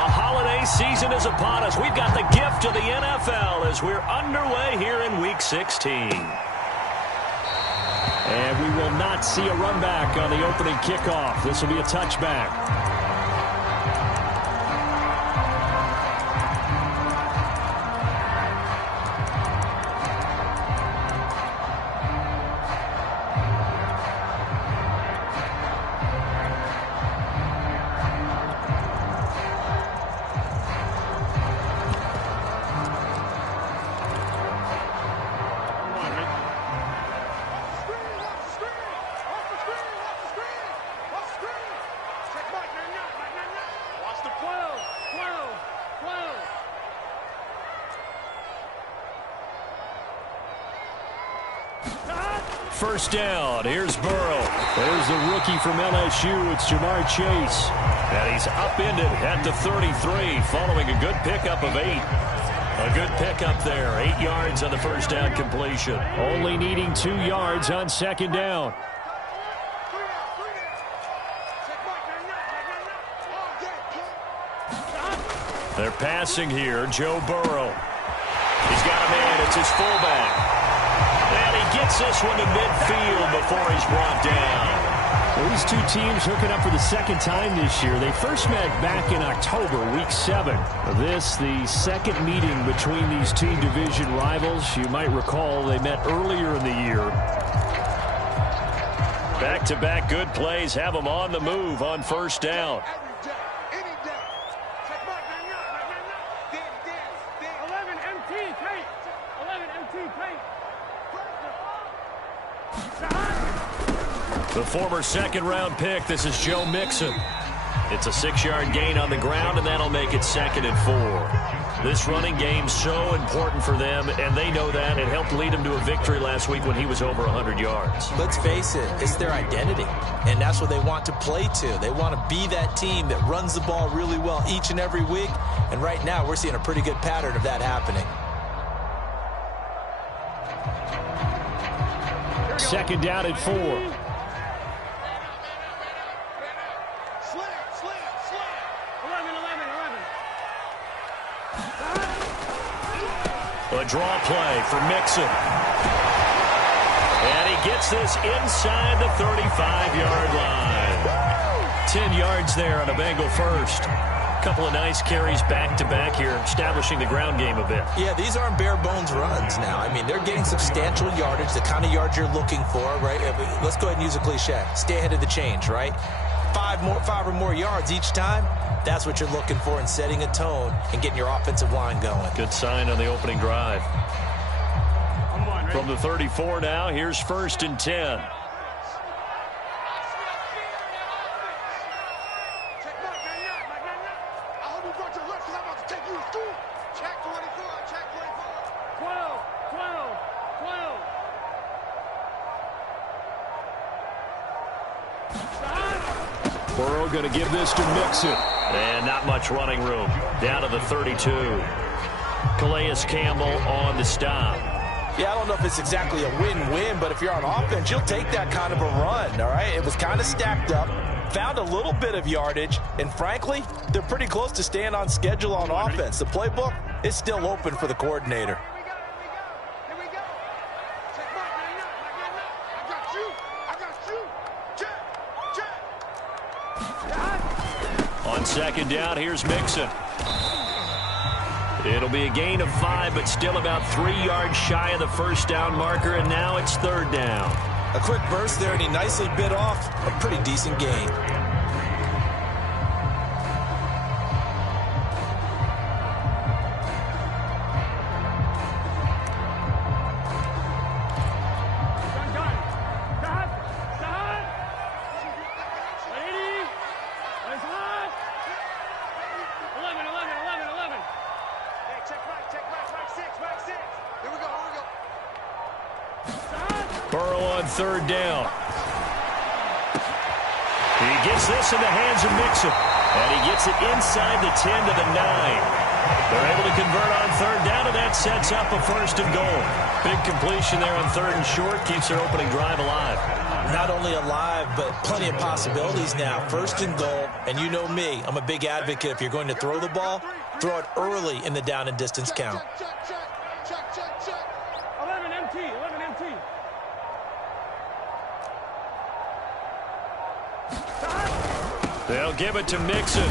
The holiday season is upon us. We've got the gift of the NFL as we're underway here in Week 16. And we will not see a run back on the opening kickoff. This will be a touchback. First down. Here's Burrow. There's the rookie from LSU. It's Jamar Chase. And he's upended at the 33 following a good pickup of 8. A good pickup there. 8 yards on the first down completion. Only needing 2 yards on second down. They're passing here. Joe Burrow. He's got a man. It's his fullback. And he gets this one to midfield before he's brought down. Well, these two teams hooking up for the second time this year. They first met back in October, Week 7. This, the second meeting between these two division rivals. You might recall they met earlier in the year. Back-to-back good plays have them on the move on first down. The former second-round pick, this is Joe Mixon. It's a 6-yard gain on the ground, and that'll make it 2nd and 4. This running game's so important for them, and they know that. It helped lead them to a victory last week when he was over 100 yards. Let's face it, it's their identity, and that's what they want to play to. They want to be that team that runs the ball really well each and every week, and right now we're seeing a pretty good pattern of that happening. Second down at 4. A draw play for Mixon. And he gets this inside the 35-yard line. 10 yards there on a Bengal first. Couple of nice carries back-to-back here, establishing the ground game a bit. Yeah, these aren't bare-bones runs now. I mean, they're getting substantial yardage, the kind of yards you're looking for, right? Let's go ahead and use a cliche. Stay ahead of the change, right? 5 or more yards each time. That's what you're looking for in setting a tone and getting your offensive line going. Good sign on the opening drive. From the 34 now, here's 1st and 10. Burrow going to give this to Mixon. And not much running room. Down to the 32. Calais Campbell on the stop. Yeah, I don't know if it's exactly a win-win, but if you're on offense, you'll take that kind of a run, all right? It was kind of stacked up, found a little bit of yardage, and frankly, they're pretty close to staying on schedule on offense. The playbook is still open for the coordinator. On second down, here's Mixon. It'll be a gain of 5, but still about 3 yards shy of the first down marker, and now it's 3rd down. A quick burst there, and he nicely bit off a pretty decent gain. Burrow on 3rd down. He gets this in the hands of Mixon. And he gets it inside the 10 to the 9. They're able to convert on third down, and that sets up a 1st and goal. Big completion there on 3rd and short. Keeps their opening drive alive. Not only alive, but plenty of possibilities now. 1st and goal, and you know me. I'm a big advocate. If you're going to throw the ball, throw it early in the down and distance count. Check. 11 MT. They'll give it to Mixon.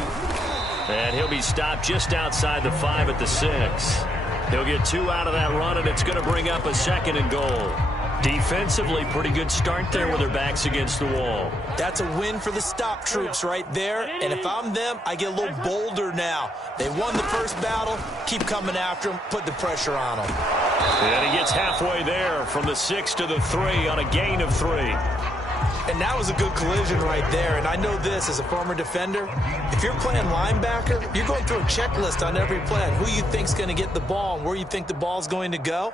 And he'll be stopped just outside the 5 at the 6. He'll get 2 out of that run, and it's going to bring up a 2nd and goal. Defensively, pretty good start there with their backs against the wall. That's a win for the stop troops right there. And if I'm them, I get a little bolder now. They won the first battle. Keep coming after them. Put the pressure on them. And he gets halfway there from the 6 to the 3 on a gain of 3. And that was a good collision right there. And I know this as a former defender. If you're playing linebacker, you're going through a checklist on every play on who you think's going to get the ball and where you think the ball's going to go.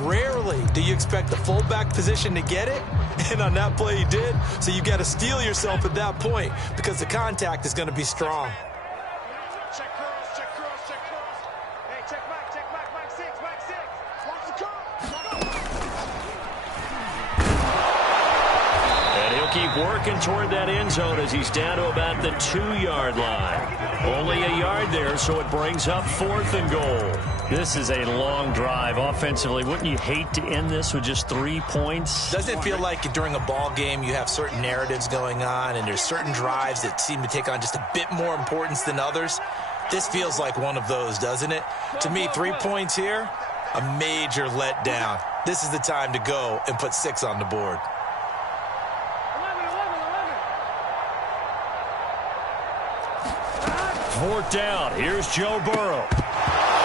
Rarely do you expect the fullback position to get it. And on that play he did. So you got to steel yourself at that point because the contact is going to be strong. Check cross. Hey, check back 6. Watch the curl. And he'll keep working toward that end zone as he's down to about the 2-yard line. Only a yard there, so it brings up 4th and goal. This is a long drive offensively. Wouldn't you hate to end this with just 3 points? Doesn't it feel like during a ball game you have certain narratives going on and there's certain drives that seem to take on just a bit more importance than others? This feels like one of those, doesn't it? To me, 3 points here, a major letdown. This is the time to go and put 6 on the board. 4th down. Here's Joe Burrow.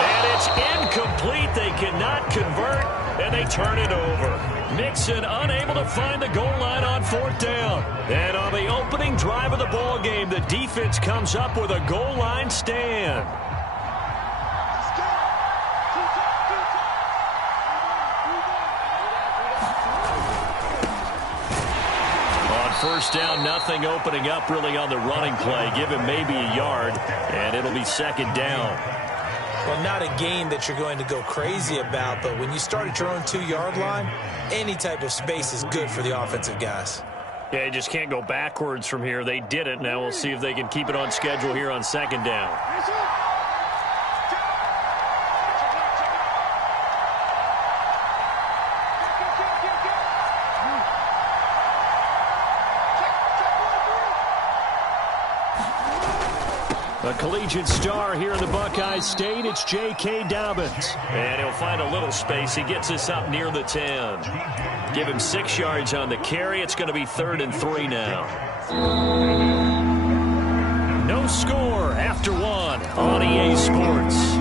And it's incomplete. They cannot convert, and they turn it over. Mixon unable to find the goal line on 4th down. And on the opening drive of the ball game, the defense comes up with a goal line stand. First down, nothing opening up really on the running play. Give him maybe a yard, and it'll be 2nd down. Well, not a game that you're going to go crazy about, but when you start at your own 2-yard line, any type of space is good for the offensive guys. Yeah, you just can't go backwards from here. They did it. Now we'll see if they can keep it on schedule here on 2nd down. A collegiate star here in the Buckeye State, it's J.K. Dobbins. And he'll find a little space. He gets us up near the 10. Give him 6 yards on the carry. It's going to be 3rd and 3 now. No score after 1 on EA Sports.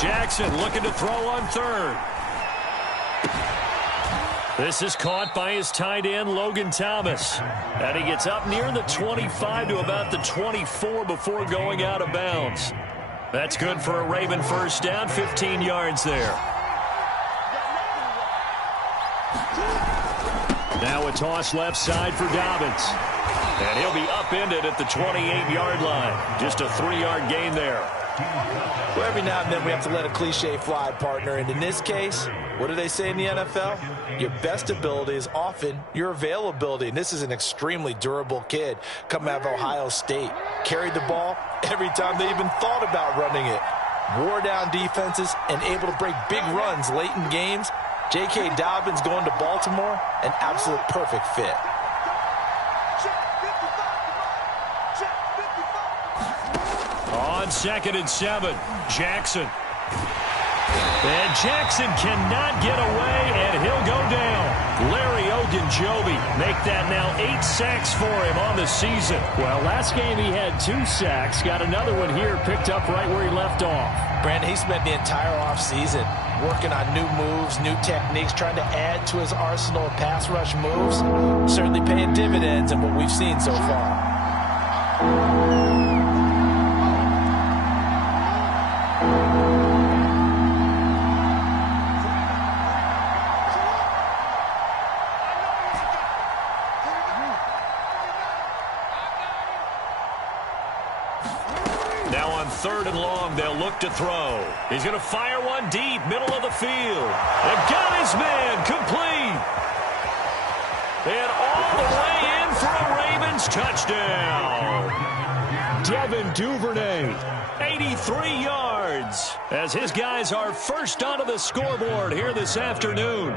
Jackson looking to throw on 3rd. This is caught by his tight end, Logan Thomas. And he gets up near the 25 to about the 24 before going out of bounds. That's good for a Raven first down, 15 yards there. Now a toss left side for Dobbins. And he'll be upended at the 28-yard line. Just a 3-yard gain there. Well, every now and then we have to let a cliche fly, partner. And in this case, what do they say in the NFL? Your best ability is often your availability. And this is an extremely durable kid coming out of Ohio State. Carried the ball every time they even thought about running it. Wore down defenses and able to break big runs late in games. J.K. Dobbins going to Baltimore, an absolute perfect fit. On 2nd and 7, Jackson. And Jackson cannot get away, and he'll go down. Larry Ogunjobi make that now 8 sacks for him on the season. Well, last game he had 2 sacks. Got another one here picked up right where he left off. Brandon, he spent the entire offseason working on new moves, new techniques, trying to add to his arsenal of pass rush moves. Certainly paying dividends in what we've seen so far. on 3rd and long. They'll look to throw. He's going to fire one deep, middle of the field. They've got his man, complete. And all the way in for a Ravens touchdown. Devin Duvernay, 83 yards, as his guys are first onto the scoreboard here this afternoon.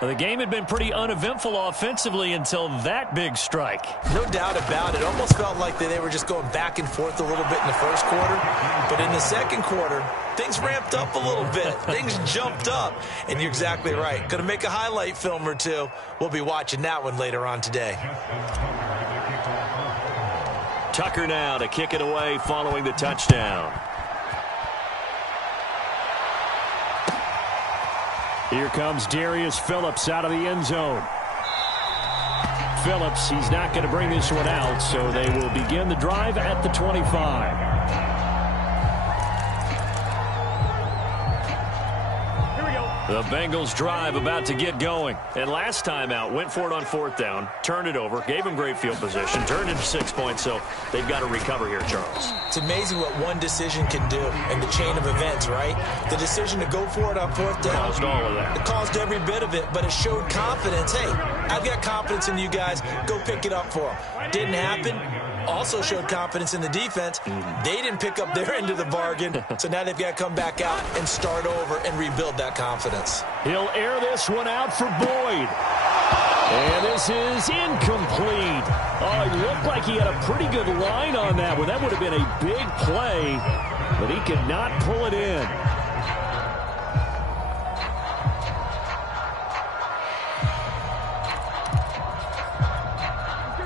Well, the game had been pretty uneventful offensively until that big strike. No doubt about it. Almost felt like they were just going back and forth a little bit in the first quarter. But in the second quarter, things ramped up a little bit. Things jumped up. And you're exactly right. Going to make a highlight film or two. We'll be watching that one later on today. Tucker now to kick it away following the touchdown. Here comes Darius Phillips out of the end zone. Phillips, he's not going to bring this one out, so they will begin the drive at the 25. The Bengals drive about to get going. And last time out, went for it on 4th down, turned it over, gave them great field position, turned into 6 points, so they've got to recover here, Charles. It's amazing what one decision can do in the chain of events, right? The decision to go for it on 4th down. Caused all of that. It caused every bit of it, but it showed confidence. Hey, I've got confidence in you guys. Go pick it up for them. Didn't happen. Also showed confidence in the defense. They didn't pick up their end of the bargain, so now they've got to come back out and start over and rebuild that confidence. He'll air this one out for Boyd. And this is incomplete. Oh, it looked like he had a pretty good line on that one. That would have been a big play, but he could not pull it in.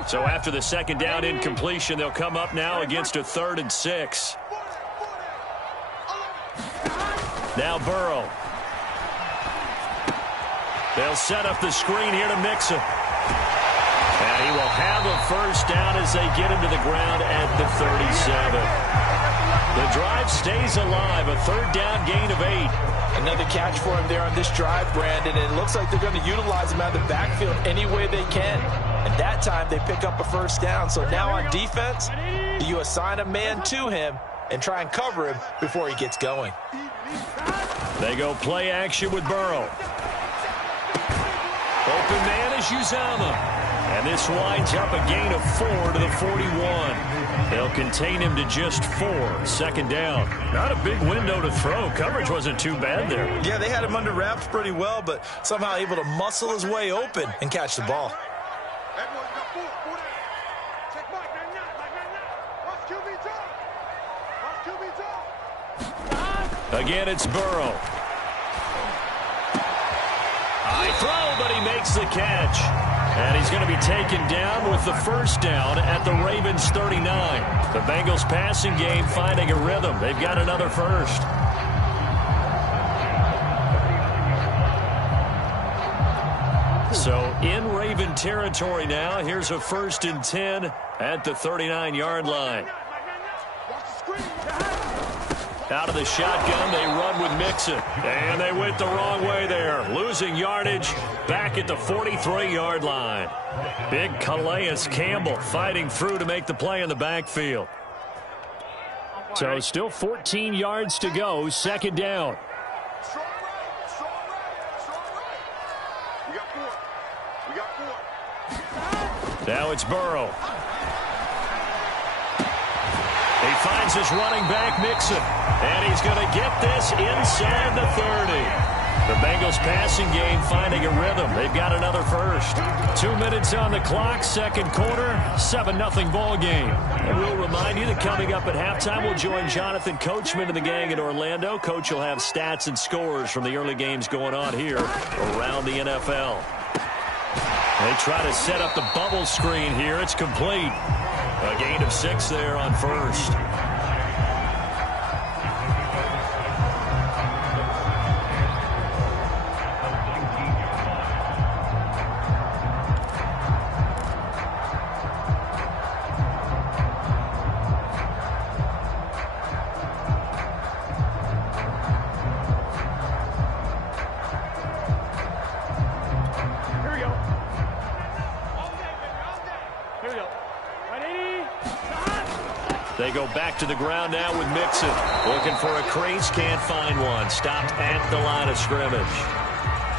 So after the second down incompletion, they'll come up now against a 3rd and 6. Now Burrow. They'll set up the screen here to Mixon. And he will have a first down as they get him to the ground at the 37. The drive stays alive, a 3rd down gain of 8. Another catch for him there on this drive, Brandon, and it looks like they're going to utilize him out of the backfield any way they can. And that time they pick up a first down. So now on defense, you assign a man to him and try and cover him before he gets going. They go play action with Burrow. Open man is Uzama. And this winds up a gain of 4 to the 41. They'll contain him to just 4. 2nd down. Not a big window to throw. Coverage wasn't too bad there. Yeah, they had him under wraps pretty well, but somehow able to muscle his way open and catch the ball. Again, it's Burrow. High throw, but he makes the catch. And he's going to be taken down with the first down at the Ravens 39. The Bengals passing game finding a rhythm. They've got another first. So in Raven territory now. Here's a 1st and 10 at the 39-yard line. Out of the shotgun, they run with Mixon. And they went the wrong way there. Losing yardage back at the 43-yard line. Big Calais Campbell fighting through to make the play in the backfield. So still 14 yards to go. 2nd down. Now it's Burrow. He finds his running back, Mixon. And he's going to get this inside the 30. The Bengals passing game finding a rhythm. They've got another first. 2 minutes on the clock, 2nd quarter, 7-0 ball game. And we'll remind you that coming up at halftime, we'll join Jonathan Coachman and the gang in Orlando. Coach will have stats and scores from the early games going on here around the NFL. They try to set up the bubble screen here. It's complete. A gain of 6 there on first. They go back to the ground now with Mixon. Looking for a crease, can't find one. Stopped at the line of scrimmage.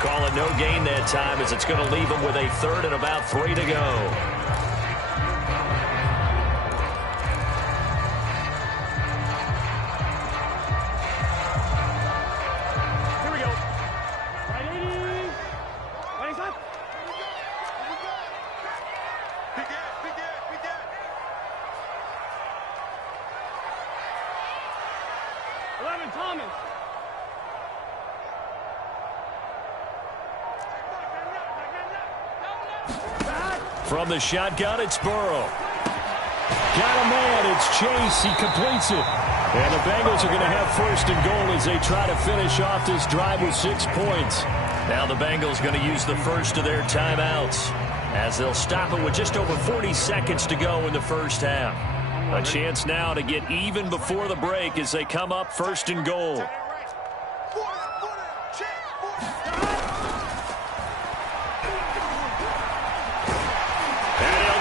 Call it no gain that time as it's going to leave them with a third and about 3 to go. From the shotgun, it's Burrow. Got a man, it's Chase. He completes it. And the Bengals are going to have first and goal as they try to finish off this drive with 6 points. Now the Bengals going to use the first of their timeouts as they'll stop it with just over 40 seconds to go in the first half. A chance now to get even before the break as they come up first and goal.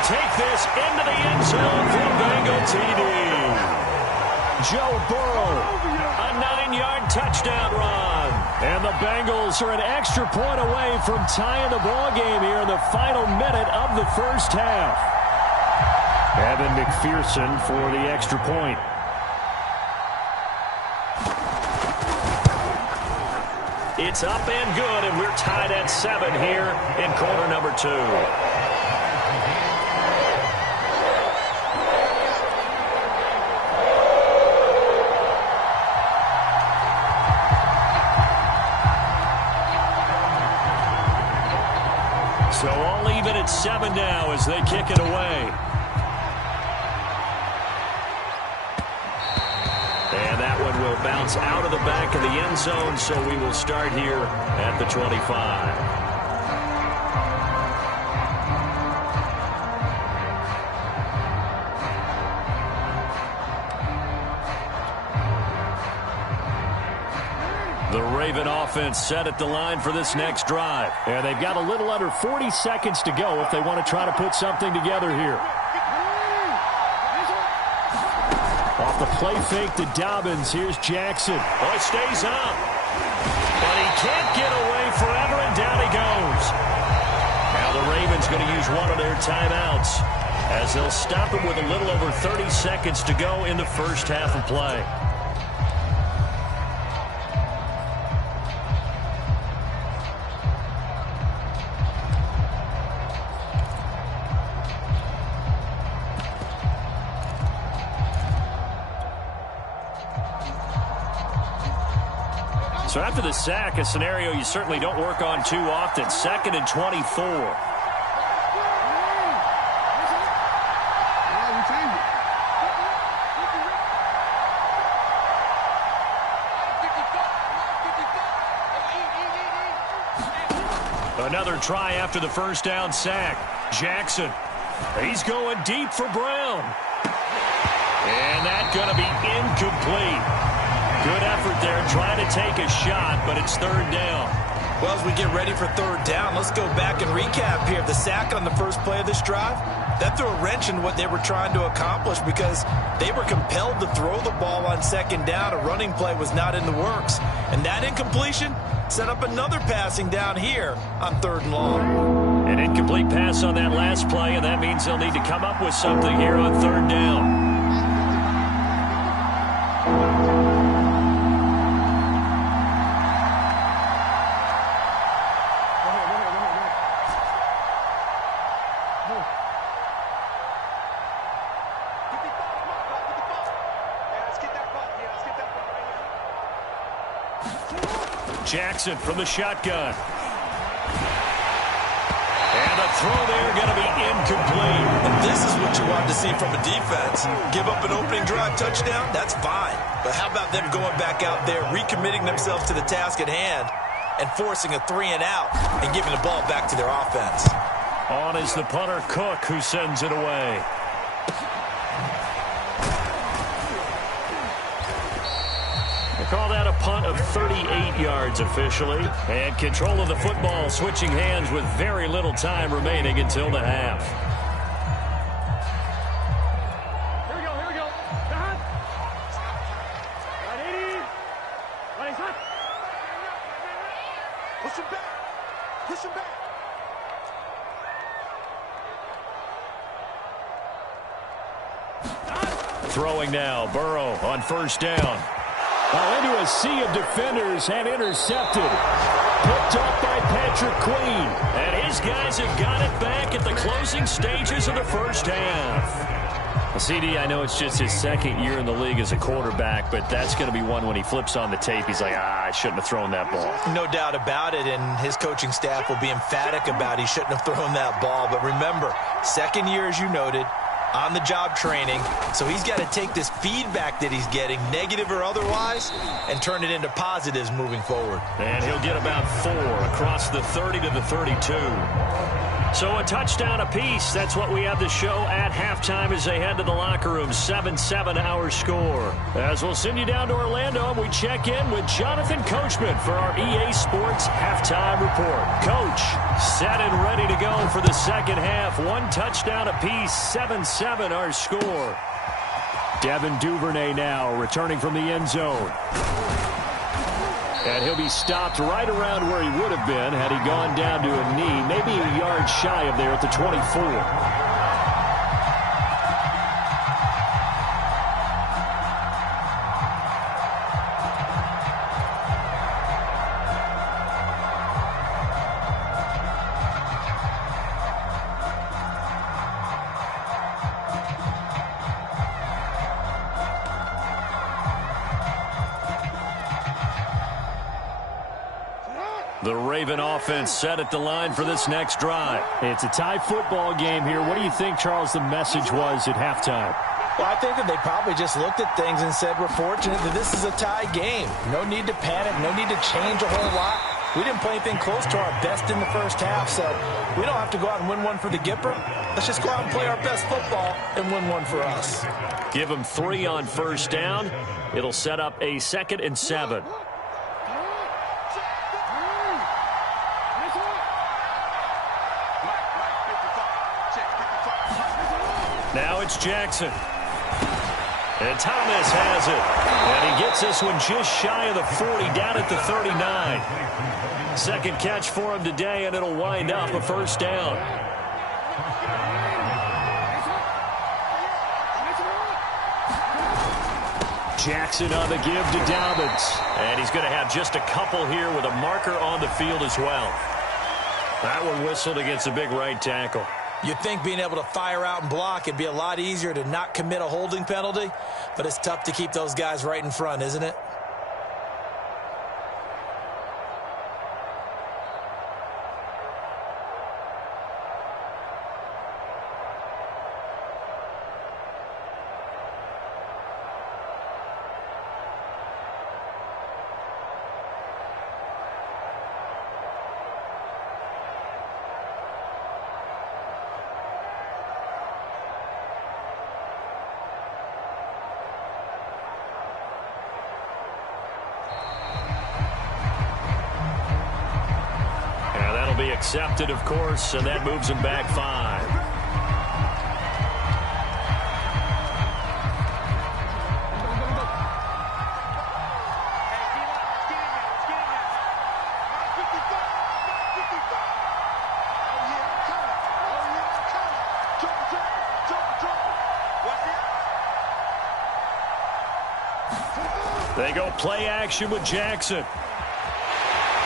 Take this into the end zone for Bengal TD. Joe Burrow, a 9-yard touchdown run. And the Bengals are an extra point away from tying the ball game here in the final minute of the first half. Evan McPherson for the extra point. It's up and good, and we're tied at 7 here in quarter number 2. So all even at 7 now as they kick it away. And that one will bounce out of the back of the end zone, so we will start here at the 25. The Raven offense set at the line for this next drive. And they've got a little under 40 seconds to go if they want to try to put something together here. Off the play fake to Dobbins. Here's Jackson. Oh, he stays up. But he can't get away forever, and down he goes. Now the Ravens going to use one of their timeouts as they'll stop him with a little over 30 seconds to go in the first half of play. So after the sack, a scenario you certainly don't work on too often. 2nd and 24. Another try after the first down sack. Jackson. He's going deep for Brown. And that's going to be incomplete. Good effort there trying to take a shot, but it's 3rd down. Well, as we get ready for 3rd down, let's go back and recap here. The sack on the first play of this drive, that threw a wrench in what they were trying to accomplish because they were compelled to throw the ball on 2nd down. A running play was not in the works. And that incompletion set up another passing down here on 3rd and long. An incomplete pass on that last play, and that means they'll need to come up with something here on 3rd down. Jackson from the shotgun. And the throw there going to be incomplete. And this is what you want to see from a defense. Give up an opening drive touchdown, that's fine. But how about them going back out there, recommitting themselves to the task at hand, and forcing a 3 and out and giving the ball back to their offense. On is the punter, Cook, who sends it away. Call that a punt of 38 yards officially. And control of the football switching hands with very little time remaining until the half. Here we go, here we go. Throwing now, Burrow on first down. Into a sea of defenders and intercepted. Picked up by Patrick Queen. And his guys have got it back at the closing stages of the first half. CD, I know it's just his second year in the league as a quarterback, but that's going to be one when he flips on the tape. He's like, I shouldn't have thrown that ball. No doubt about it, and his coaching staff will be emphatic about he shouldn't have thrown that ball. But remember, second year, as you noted, on-the-job training, so he's got to take this feedback that he's getting, negative or otherwise, and turn it into positives moving forward. And he'll get about 4 across the 30 to the 32. So a touchdown apiece. That's what we have to show at halftime as they head to the locker room. 7-7 our score. As we'll send you down to Orlando, we check in with Jonathan Coachman for our EA Sports Halftime Report. Coach, set and ready to go for the second half. 1 touchdown apiece. 7-7 our score. Devin Duvernay now returning from the end zone. And he'll be stopped right around where he would have been had he gone down to a knee, maybe a yard shy of there at the 24. The Raven offense set at the line for this next drive. It's a tie football game here. What do you think, Charles, the message was at halftime? Well, I think that they probably just looked at things and said, we're fortunate that this is a tie game. No need to panic. No need to change a whole lot. We didn't play anything close to our best in the first half, so we don't have to go out and win one for the Gipper. Let's just go out and play our best football and win one for us. Give them 3 on first down. It'll set up a 2nd and 7. Now it's Jackson. And Thomas has it. And he gets this one just shy of the 40, down at the 39. Second catch for him today, and it'll wind up a first down. Jackson on the give to Dobbins. And he's going to have just a couple here with a marker on the field as well. That one whistled against a big right tackle. You'd think being able to fire out and block, it'd be a lot easier to not commit a holding penalty, but it's tough to keep those guys right in front, isn't it? Be accepted, of course, and that moves him back 5. They go play action with Jackson.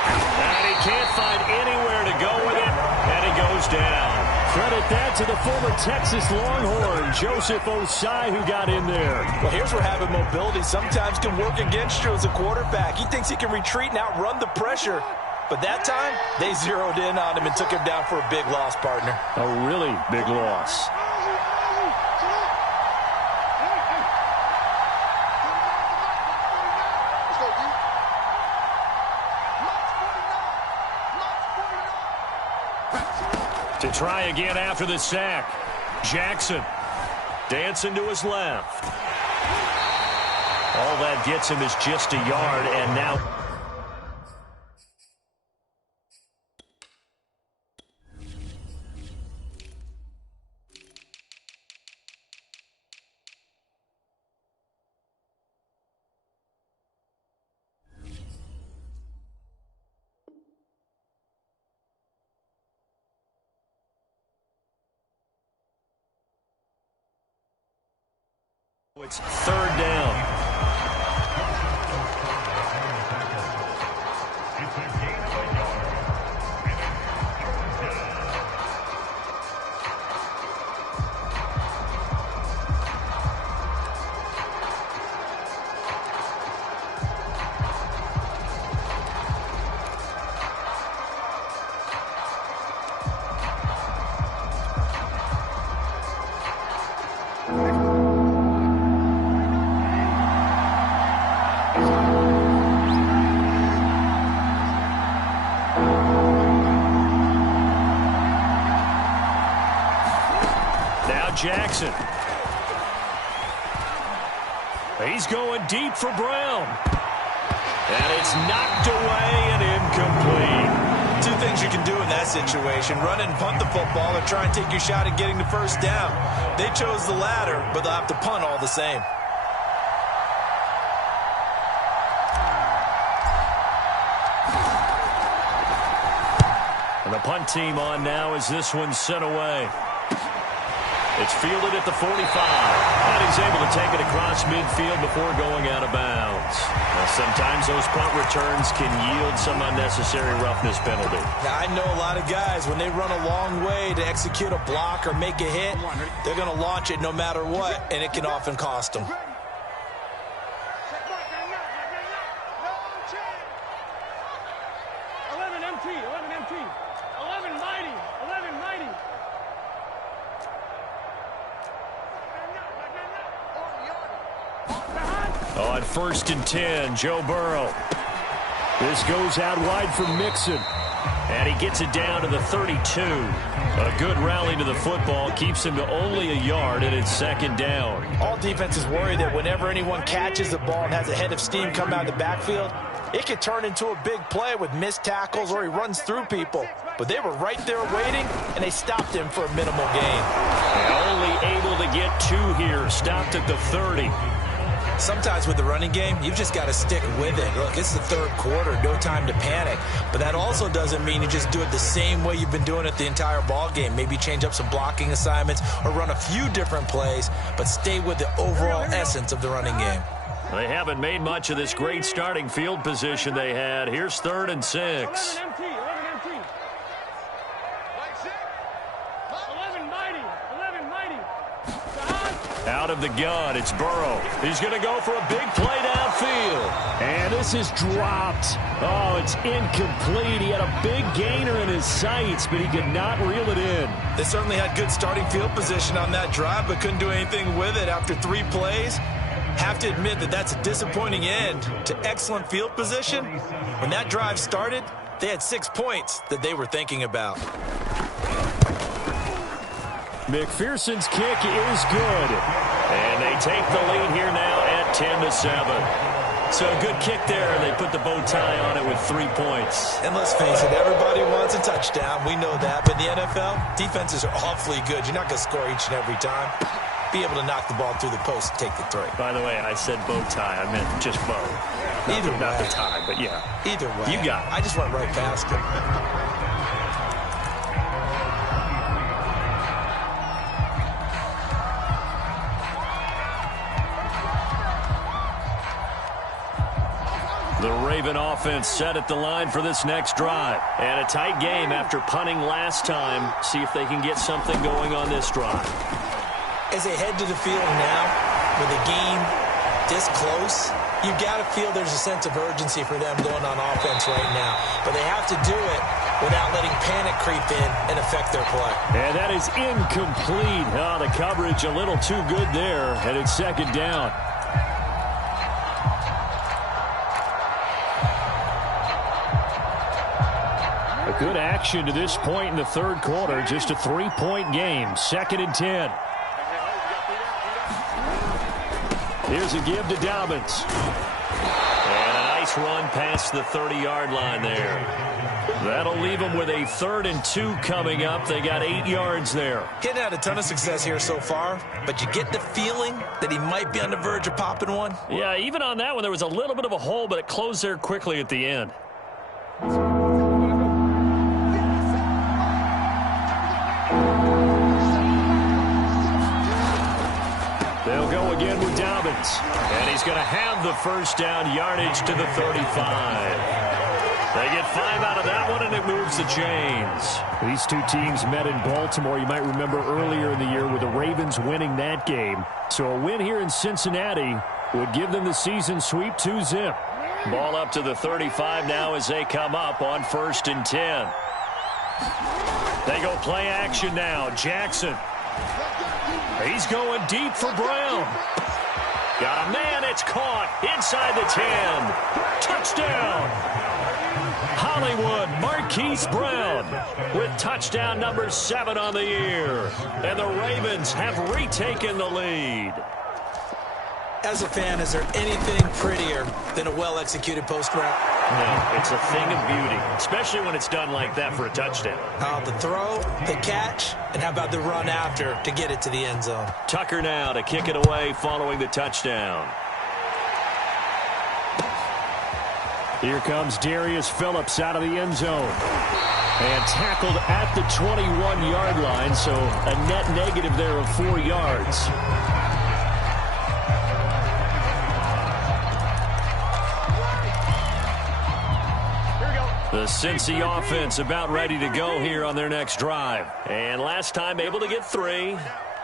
And he can't find anywhere to go with it, and he goes down. Credit that to the former Texas Longhorn, Joseph Osai, who got in there. Well, here's where having mobility sometimes can work against you as a quarterback. He thinks he can retreat and outrun the pressure. But that time, they zeroed in on him and took him down for a big loss, partner. A really big loss. To try again after the sack. Jackson dancing to his left. All that gets him is just a yard, and now It's third down. Jackson. He's going deep for Brown. And it's knocked away and incomplete. Two things you can do in that situation. Run it and punt the football or try and take your shot at getting the first down. They chose the latter, but they'll have to punt all the same. And the punt team on now as this one's sent away. It's fielded at the 45, and he's able to take it across midfield before going out of bounds. Now, sometimes those punt returns can yield some unnecessary roughness penalty. Now, I know a lot of guys, when they run a long way to execute a block or make a hit, they're going to launch it no matter what, and it can often cost them. 11 MT, 11 MT, 11 mighty, 11 mighty. On 1st and 10, Joe Burrow. This goes out wide for Mixon. And he gets it down to the 32. A good rally to the football keeps him to only a yard, and it's second down. All defenses worry that whenever anyone catches the ball and has a head of steam come out of the backfield, it could turn into a big play with missed tackles or he runs through people. But they were right there waiting, and they stopped him for a minimal gain. And only able to get 2 here, stopped at the 30. Sometimes with the running game, you've just got to stick with it. Look, it's the third quarter, no time to panic. But that also doesn't mean you just do it the same way you've been doing it the entire ball game. Maybe change up some blocking assignments or run a few different plays, but stay with the overall essence of the running game. They haven't made much of this great starting field position they had. Here's 3rd and 6. 11 MT, 11 MT. 11 mighty, 11 mighty. Out of the gun, it's Burrow. He's going to go for a big play downfield. And this is dropped. Oh, it's incomplete. He had a big gainer in his sights, but he could not reel it in. They certainly had good starting field position on that drive, but couldn't do anything with it after 3 plays. Have to admit that that's a disappointing end to excellent field position. When that drive started, they had 6 points that they were thinking about. McPherson's kick is good. And they take the lead here now at 10-7. So a good kick there, and they put the bow tie on it with 3 points. And let's face it, everybody wants a touchdown. We know that. But in the NFL, defenses are awfully good. You're not going to score each and every time. Be able to knock the ball through the post and take the 3. By the way, I said bow tie. I meant just bow. Either way. Not the tie, but yeah. Either way. You got it. I just went right past it. The Raven offense set at the line for this next drive. And a tight game after punting last time. See if they can get something going on this drive. As they head to the field now, with the game this close, you've got to feel there's a sense of urgency for them going on offense right now. But they have to do it without letting panic creep in and affect their play. And that is incomplete. Oh, the coverage a little too good there, and it's second down. A good action to this point in the third quarter. Just a 3-point game. 2nd and 10. Here's a give to Dobbins. And a nice run past the 30-yard line there. That'll leave them with a 3rd and 2 coming up. They got 8 yards there. Getting had a ton of success here so far, but you get the feeling that he might be on the verge of popping one. Yeah, even on that one, there was a little bit of a hole, but it closed there quickly at the end. They'll go again with down Dobbins. And he's going to have the first down, yardage to the 35. They get 5 out of that one, and it moves the chains. These two teams met in Baltimore. You might remember earlier in the year with the Ravens winning that game. So a win here in Cincinnati would give them the season sweep 2-zip. Ball up to the 35 now as they come up on 1st and 10. They go play action now. Jackson. He's going deep for Brown. Got a man. It's caught inside the 10. Touchdown. Hollywood Marquise Brown with touchdown number 7 on the year. And the Ravens have retaken the lead. As a fan, is there anything prettier than a well-executed post route? No, it's a thing of beauty, especially when it's done like that for a touchdown. The throw, the catch, and how about the run after to get it to the end zone? Tucker now to kick it away following the touchdown. Here comes Darius Phillips out of the end zone. And tackled at the 21-yard line, so a net negative there of 4 yards. The Cincy offense about ready to go here on their next drive. And last time able to get 3.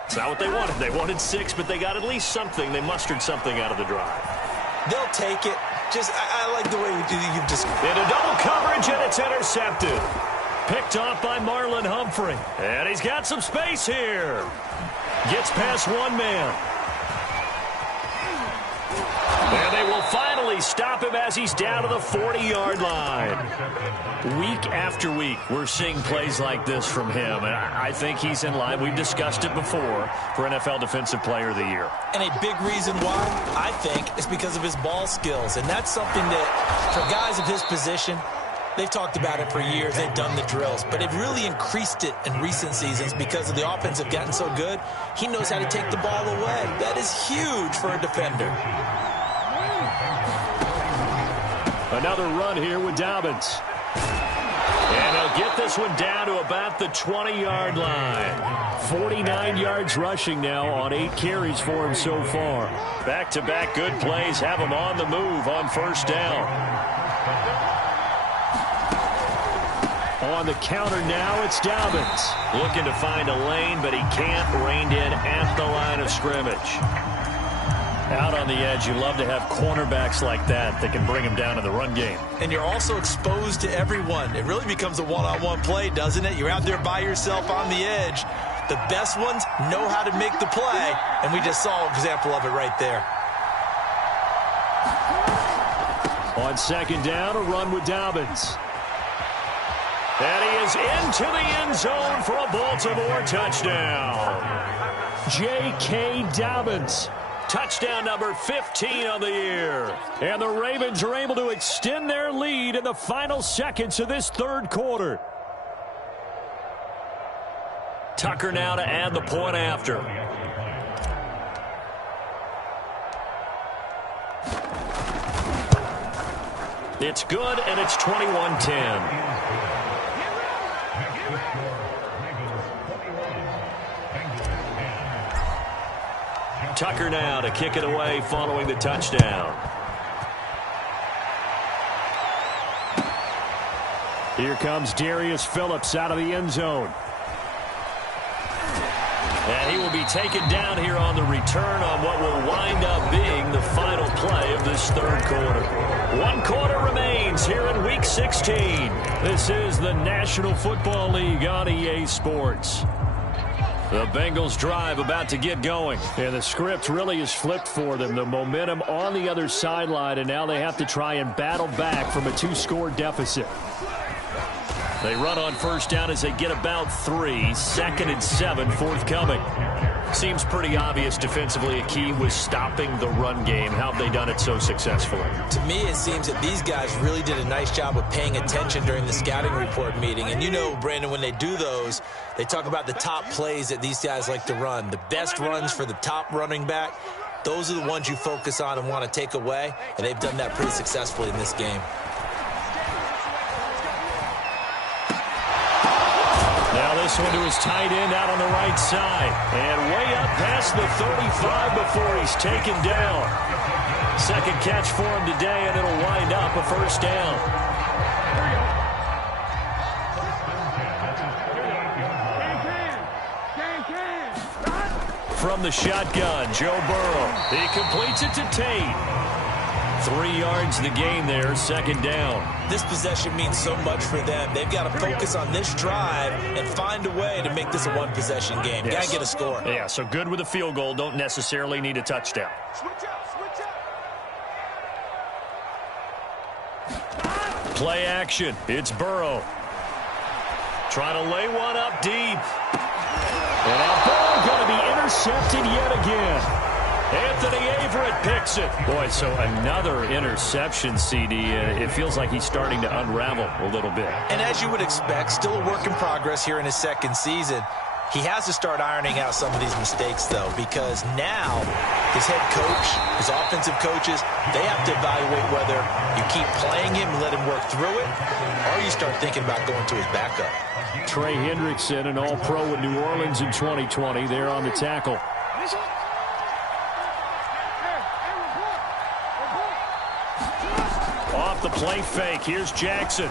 It's not what they wanted. They wanted 6, but they got at least something. They mustered something out of the drive. They'll take it. I like the way you've just... Into double coverage, and it's intercepted. Picked off by Marlon Humphrey. And he's got some space here. Gets past one man. And they will finally stop him as he's down to the 40-yard line. Week after week, we're seeing plays like this from him, and I think he's in line. We've discussed it before for NFL Defensive Player of the Year. And a big reason why, I think, is because of his ball skills. And that's something that, for guys of his position, they've talked about it for years. They've done the drills. But they've really increased it in recent seasons because of the offense have gotten so good. He knows how to take the ball away. That is huge for a defender. Another run here with Dobbins. And he'll get this one down to about the 20-yard line. 49 yards rushing now on 8 carries for him so far. Back-to-back good plays have him on the move on 1st down. On the counter now, it's Dobbins. Looking to find a lane, but he can't. Reined in at the line of scrimmage. Out on the edge, you love to have cornerbacks like that can bring him down in the run game. And you're also exposed to everyone. It really becomes a one-on-one play, doesn't it? You're out there by yourself on the edge. The best ones know how to make the play, and we just saw an example of it right there. On 2nd down, a run with Dobbins. And he is into the end zone for a Baltimore touchdown. J.K. Dobbins. Touchdown number 15 on the year. And the Ravens are able to extend their lead in the final seconds of this 3rd quarter. Tucker now to add the point after. It's good, and it's 21-10. Tucker now to kick it away following the touchdown. Here comes Darius Phillips out of the end zone. And he will be taken down here on the return on what will wind up being the final play of this 3rd quarter. 1 quarter remains here in Week 16. This is the National Football League on EA Sports. The Bengals drive about to get going. And the script really is flipped for them. The momentum on the other sideline, and now they have to try and battle back from a 2-score deficit. They run on 1st down as they get about 3. 2nd and 7 forthcoming. Seems pretty obvious defensively a key was stopping the run game. How have they done it so successfully? To me, it seems that these guys really did a nice job of paying attention during the scouting report meeting. And you know, Brandon, when they do those, they talk about the top plays that these guys like to run. The best runs for the top running back, those are the ones you focus on and want to take away. And they've done that pretty successfully in this game. Now this one to his tight end out on the right side. And way up past the 35 before he's taken down. Second catch for him today, and it'll wind up a first down. From the shotgun, Joe Burrow. He completes it to Tate. 3 yards the gain there, second down. This possession means so much for them. They've got to focus on this drive and find a way to make this a one-possession game. Yes. Got to get a score. Yeah, so good with a field goal. Don't necessarily need a touchdown. Switch out, switch out. Play action. It's Burrow. Trying to lay one up deep. And that ball going to be intercepted yet again. Anthony Averett picks it. Boy, so another interception, CD. It feels like he's starting to unravel a little bit. And as you would expect, still a work in progress here in his second season. He has to start ironing out some of these mistakes, though, because now his head coach, his offensive coaches, they have to evaluate whether you keep playing him and let him work through it, or you start thinking about going to his backup. Trey Hendrickson, an all-pro in New Orleans in 2020. There on the tackle. Off the play fake. Here's Jackson.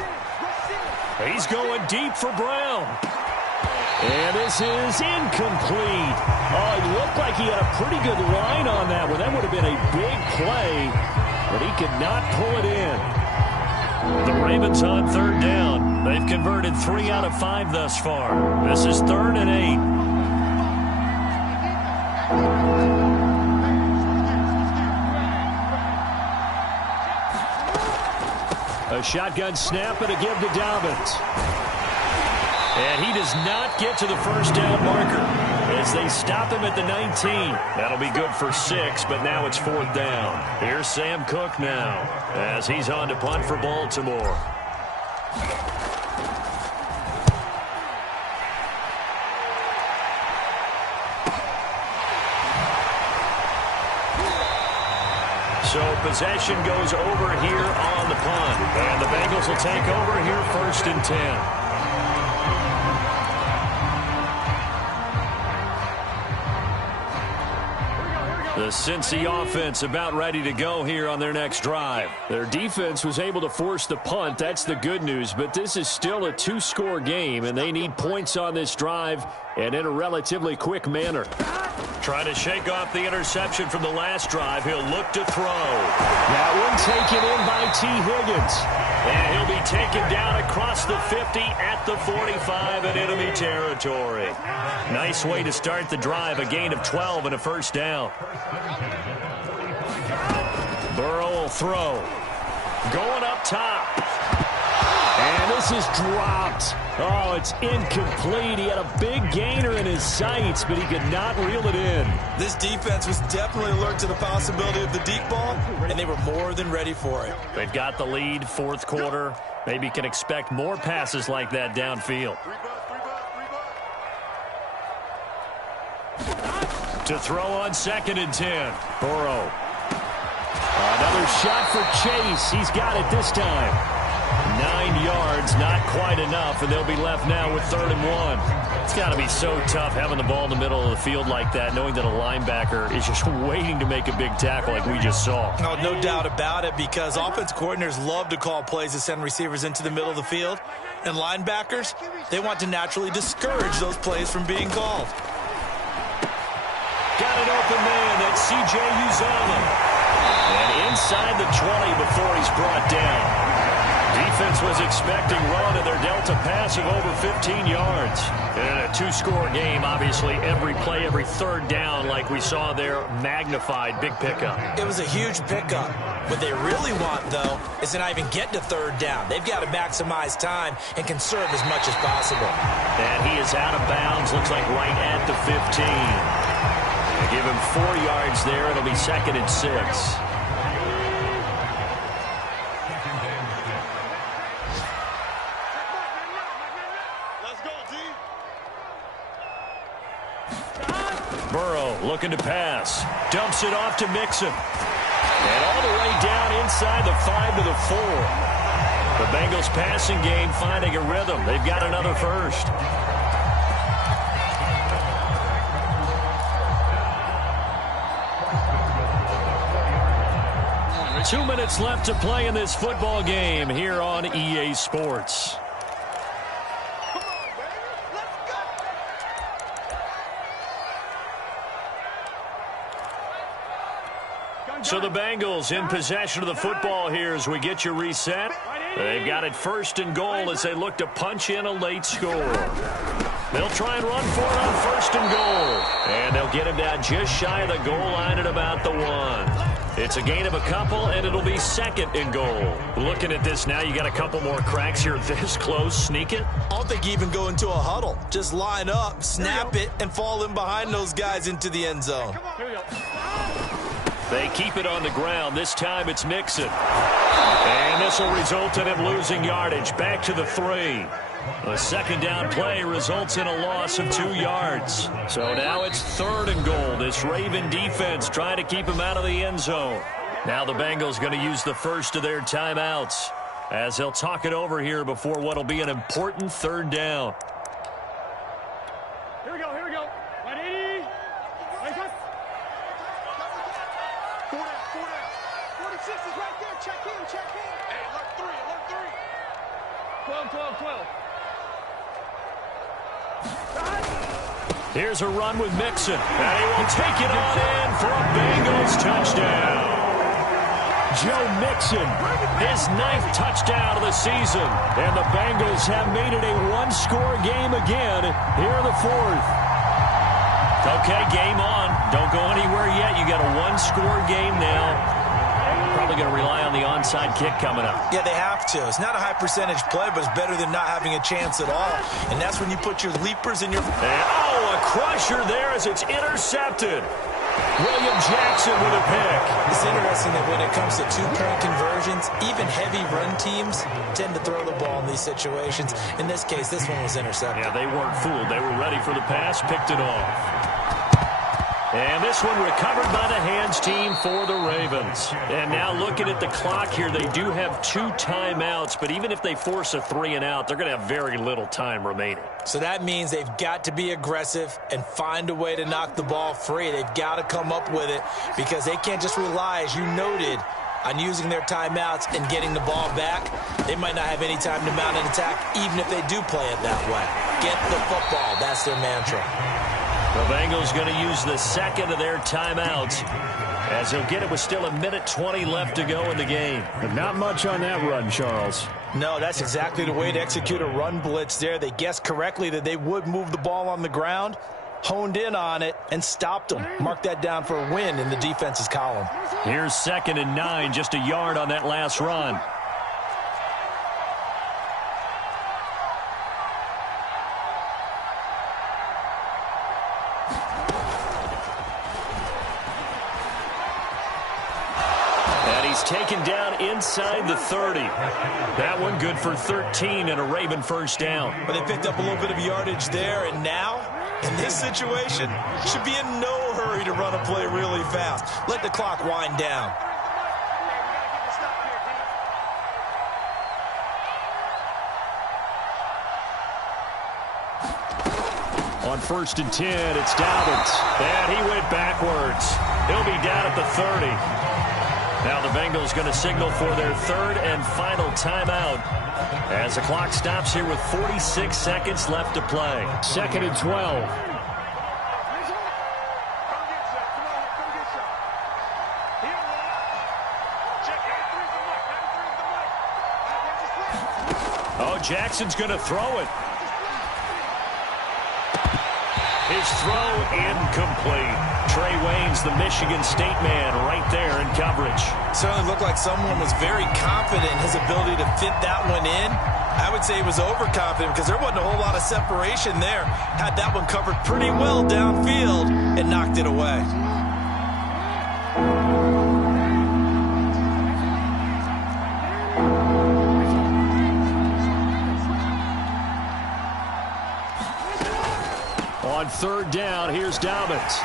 He's going deep for Brown. And this is incomplete. Oh, it looked like he had a pretty good line on that one. That would have been a big play, but he could not pull it in. The Ravens on third down. They've converted 3 out of 5 thus far. This is 3rd and 8. A shotgun snap and a give to Dobbins. And he does not get to the first down marker as they stop him at the 19. That'll be good for 6, but now it's 4th down. Here's Sam Cook now as he's on to punt for Baltimore. So possession goes over here on the punt. And the Bengals will take over here 1st and 10. The Cincy offense about ready to go here on their next drive. Their defense was able to force the punt. That's the good news. But this is still a 2-score game, and they need points on this drive and in a relatively quick manner. Trying to shake off the interception from the last drive. He'll look to throw. That one taken in by T. Higgins. And he'll be taken down across the 50 at the 45 in enemy territory. Nice way to start the drive. A gain of 12 and a first down. Burrow will throw. Going up top. And this is dropped. Oh, it's incomplete. He had a big gainer in his sights, but he could not reel it in. This defense was definitely alert to the possibility of the deep ball, and they were more than ready for it. They've got the lead, 4th quarter. Maybe can expect more passes like that downfield. To throw on 2nd and 10. Burrow. Another shot for Chase. He's got it this time. 9 yards, not quite enough, and they'll be left now with 3rd and 1. It's got to be so tough having the ball in the middle of the field like that, knowing that a linebacker is just waiting to make a big tackle like we just saw. No doubt about it, because offense coordinators love to call plays to send receivers into the middle of the field, and linebackers, they want to naturally discourage those plays from being called. Got an open man. That's C.J. Uzomah. And inside the 20 before he's brought down. Defense was expecting run, and they're dealt a pass of over 15 yards. In a 2-score game, obviously, every play, every 3rd down, like we saw there, magnified, big pickup. It was a huge pickup. What they really want, though, is to not even get to 3rd down. They've got to maximize time and conserve as much as possible. And he is out of bounds, looks like right at the 15. They give him 4 yards there. It'll be 2nd and 6. Burrow looking to pass. Dumps it off to Mixon. And all the way down inside the 5 to the 4. The Bengals passing game finding a rhythm. They've got another first. 2 minutes left to play in this football game here on EA Sports. So the Bengals in possession of the football here as we get you reset. They've got it 1st and goal as they look to punch in a late score. They'll try and run for it on 1st and goal. And they'll get him down just shy of the goal line at about the 1. It's a gain of a couple, and it'll be 2nd and goal. Looking at this now, you got a couple more cracks here this close. Sneak it? I don't think you even go into a huddle. Just line up, snap it, and fall in behind those guys into the end zone. Here we go. They keep it on the ground. This time it's Mixon. And this will result in him losing yardage. Back to the 3. A 2nd down play results in a loss of 2 yards. So now it's 3rd and goal. This Raven defense trying to keep him out of the end zone. Now the Bengals going to use the first of their timeouts as they'll talk it over here before what will be an important 3rd down. Here we go. 180. Nice one. 4 down. 46 is right there. Check in. Hey, alert 3. 12. Here's a run with Mixon. And he will take it on in for a Bengals touchdown. Joe Mixon, his 9th touchdown of the season. And the Bengals have made it a 1-score game again here in the 4th. Okay, game on. Don't go anywhere yet. You got a 1-score game now. Probably going to rely on the onside kick coming up. Yeah, they have to. It's not a high percentage play, but it's better than not having a chance at all. And that's when you put your leapers in your... And, a crusher there as it's intercepted. William Jackson with a pick. It's interesting that when it comes to 2-point conversions, even heavy run teams tend to throw the ball in these situations. In this case, this one was intercepted. Yeah, they weren't fooled. They were ready for the pass, picked it off. And this one recovered by the hands team for the Ravens. And now looking at the clock here, they do have 2 timeouts, but even if they force a 3 and out, they're going to have very little time remaining. So that means they've got to be aggressive and find a way to knock the ball free. They've got to come up with it because they can't just rely, as you noted, on using their timeouts and getting the ball back. They might not have any time to mount an attack, even if they do play it that way. Get the football. That's their mantra. The Bengals going to use the 2nd of their timeouts as they'll get it with still 1:20 left to go in the game. But not much on that run, Charles. No, that's exactly the way to execute a run blitz there. They guessed correctly that they would move the ball on the ground, honed in on it, and stopped them. Mark that down for a win in the defense's column. Here's 2nd and 9, just a yard on that last run. Taken down inside the 30. That one good for 13 and a Raven 1st down. But they picked up a little bit of yardage there, and now, in this situation, should be in no hurry to run a play really fast. Let the clock wind down. On 1st and 10, it's Dobbins. And he went backwards. He'll be down at the 30. Now the Bengals going to signal for their 3rd and final timeout as the clock stops here with 46 seconds left to play. 2nd and 12. Oh, Jackson's going to throw it. His throw incomplete. Trey Waynes, the Michigan State man, right there in coverage. Certainly looked like someone was very confident in his ability to fit that one in. I would say he was overconfident because there wasn't a whole lot of separation there. Had that one covered pretty well downfield and knocked it away. On 3rd down, here's Dobbins.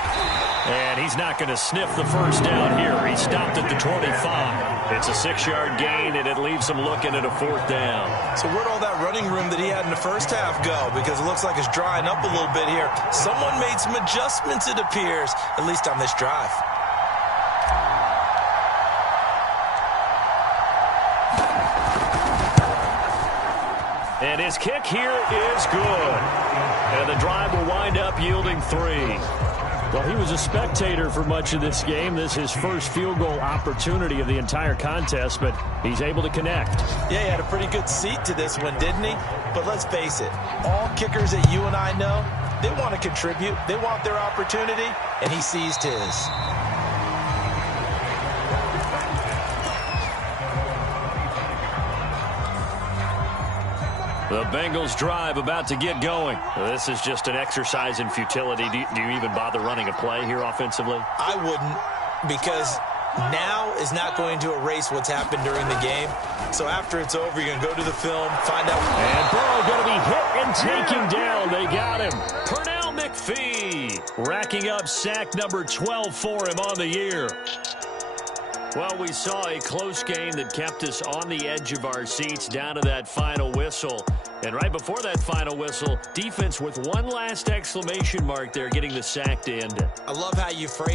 And he's not going to sniff the 1st down here. He stopped at the 25. It's a 6-yard gain, and it leaves him looking at a 4th down. So where'd all that running room that he had in the 1st half go? Because it looks like it's drying up a little bit here. Someone made some adjustments, it appears, at least on this drive. And his kick here is good. And the drive will wind up yielding 3. Well, he was a spectator for much of this game. This is his first field goal opportunity of the entire contest, but he's able to connect. Yeah, he had a pretty good seat to this one, didn't he? But let's face it, all kickers that you and I know, they want to contribute. They want their opportunity, and he seized his. The Bengals drive about to get going. This is just an exercise in futility. Do you even bother running a play here offensively? I wouldn't, because now is not going to erase what's happened during the game. So after it's over, you're going to go to the film, find out. And Burrow going to be hit and taken down. They got him. Pernell McPhee racking up sack number 12 for him on the year. Well, we saw a close game that kept us on the edge of our seats down to that final whistle. And right before that final whistle, defense with one last exclamation mark there, getting the sack to end it. I love how you phrase